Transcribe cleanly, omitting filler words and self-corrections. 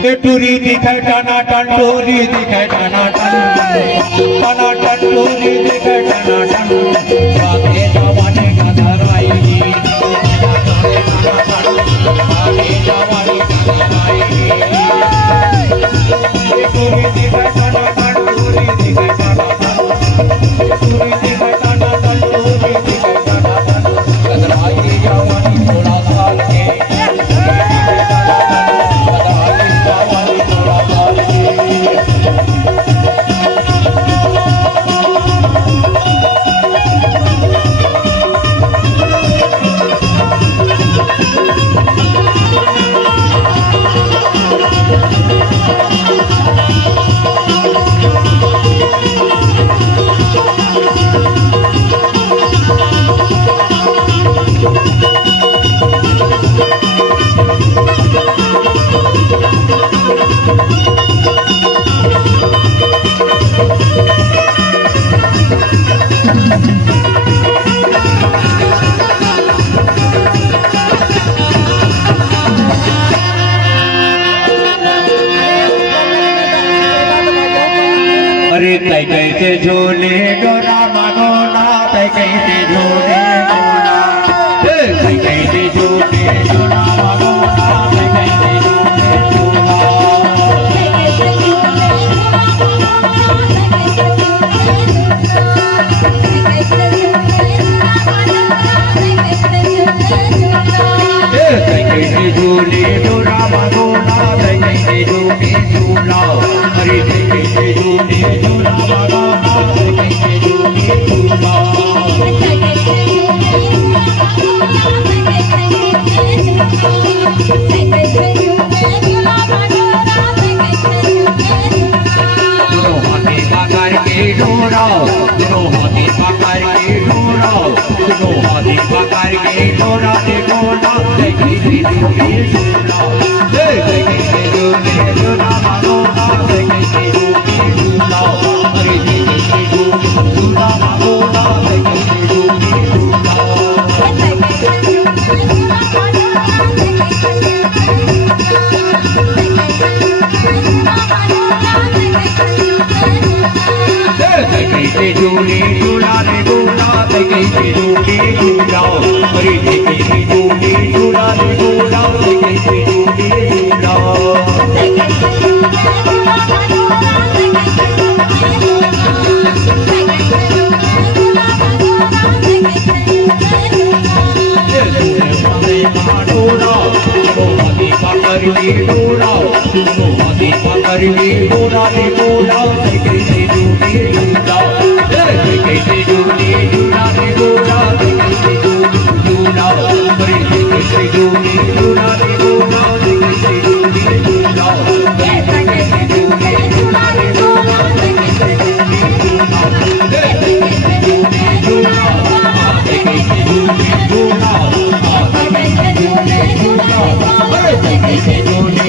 टूरी दिखाए टाना टान टूरी दिखाए टाना टान टूरी दिखाए टाना टान बागे जवानी का धराएगी बागे जवानी का धराएगी टूरी दिखाए टाना टान टूरी दिखाए टाना टान टूरी दिखाए टाना टान टूरी दिखाए टाना टान कदराएगी जवानी थोड़ा साल के अरे तै कैसे झूले डोरा मानो ना तै कैसे झूले डोरा तै कैसे झूले डोरा मानो ना तै कैसे झूले डोरा तै कैसे झूले डोरा मानो ना तै कैसे झूले झूला अरे तै कैसे झूले झूला मानो ना तै कैसे झूले झूला दोनों हाथे पकड़ के डोराओ दोनों हाथे पकड़ के डोराओ दोनों हाथे पकड़ के डोरा देखो ना तै कैसे झूले झूला तै कैसे झूले झूला मानो ना तै कैसे झूले झूला अरे तै कैसे झूले झूला मानो ना तै कैसे झूले झूला तै कैसे झूले झूला रे झूला तै कैसे झूले झूला अरे तै कैसे झूले झूला रे झूला तै कैसे झूले झूला पकड़िए डोरा दोनों हाथे पकड़िए डोरा रे डोरा तै कैसे झूले झूला तै कैसे झूले झूला रे डोरा तै कैसे झूले झूला अरे तै कैसे झूले झूला रे डोरा तै कैसे झूले झूला तै कैसे झूले झूला रे डोरा तै कैसे झूले झूला तै कैसे झूले झूला तै कैसे झूले झूला तै कैसे झूले झूला अरे तै कैसे झूले